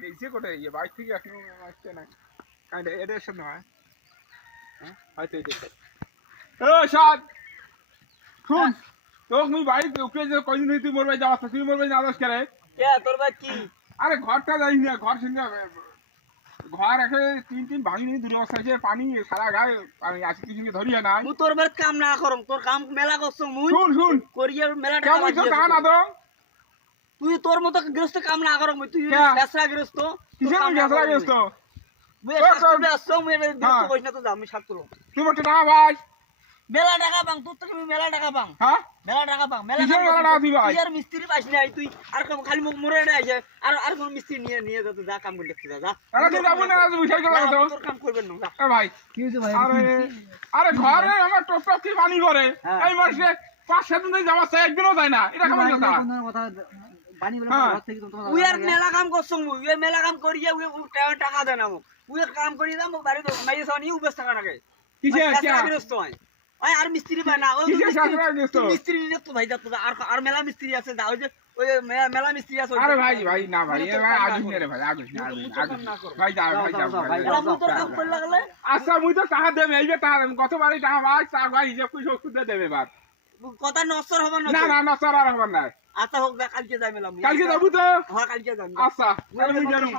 গেছে কোথায় ইয়ে বাইক থেকে এখনো আসছে না কাইন্ড এদের সাথে হয় হ্যাঁ হয়তো এদের সাথে ও সাদ শুন তোক মুই বাইক উপরে যে কইনি তুই মোর ভাই যাওয়াস তুই মোর ভাই না আদাস করে কে তোর ভাই কি আরে ঘরটা যাই না ঘর সঙ্গে ঘর একে তিন ভাঙি নি দুই অবস্থা যে পানি সারা গায়ে আমি আজকে কিছু ধরিয়া নাই মু তোর বাড়িতে কাম না করম তোর কাম মেলা করছ মুই শুন শুন করিয়া মেলা টাকা কেমন তো কান আদো তুই তোর মতো গৃহস্থ কাম না করম তুই বেসরা গৃহস্থ কিসের মুই গেছরা গেছ তো মুই শাস্ত্র বেসছো মুই বিরক্ত কইছ না তো আমি শাস্ত্র তুই বলছ না ভাই মেলা টাকা পাং তোর থেকে মেলা টাকা পাং হ্যাঁ মেলা টাকা পাং মেলা কিসের মেলা টাকা দিবি ভাই তুই আর মিস্ত্রি পাইছ নাই তুই আর খালি মুখ মরে না আইছে আর কোন মিস্ত্রি নিয়ে যা তুই যা কাম করে দেখতে যা আরে তুই যাবো না তুই বিষয় করে তো তোর কাম করবেন না এ ভাই কি হইছে ভাই আরে আরে ঘরে আমার টপটপ কি পানি করে এই মাসে 5-7 দিন যাওয়া সে একদিনও যায় না এটা কেমন কথা পানি বলে হ্যাঁ। ঘর থেকে তোমার উই আর মেলা কাম করছং মুই উই মেলা কাম করিয়া উই টাকা দেন আমু উই কাম করি দাম বাড়ি তো মাইয়ে সানি উবেস টাকা লাগে কিসে কি বিরস্ত হয় ওই আর মিস্ত্রি পায় না ওই কিসে শাসরা গেছ মিস্ত্রি নিয়ে তো ভাই যাতো আর মেলা মিস্ত্রি আছে যা ওই যে ওই মেলা মিস্ত্রি আছে আরে ভাই না ভাই এ ভাই আগুন রে ভাই আগুন ভাই যা আমু তোর কাম করে লাগলে আচ্ছা মুই তো টাকা দেবে এই যে টাকা গতবারই টাকা ভাই তার ভাই হিসাব কইছো ওষুধ দেবে এবার কথা নসর হবে না না না স্যার আর হবে না আচ্ছা হোক কালকে যাই মেলা কালকে যাবো তো হ্যাঁ কালকে যাই আচ্ছা তাহলে মুই গেলাম